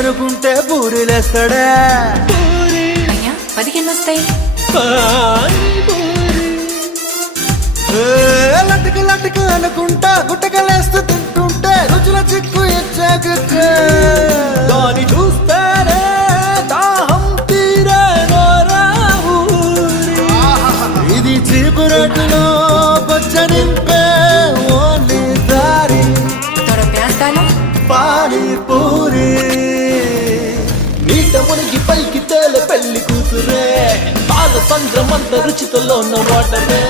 అనుకుంటే పూరీలేస్తాడే. అయ్యా 10కి వస్తాయి. లట్టుకు లట్టుకు అనుకుంటా గుట్టకలేస్తూ తింటుంటే రుచుల చిక్కు ఇచ్చాక దాని చూస్తేనే దాహం తీరే నోరా ఊరి. ఇది చీపు రేటులో బొచ్చ నింపే ఓన్లీ దారి తోడ ప్యాస్తాలో పానీపూరి. నీట మునిగి పైకి తేలే పెళ్లి కూతురే, పాల సంద్రమంత రుచితలో ఉన్న వాటరే.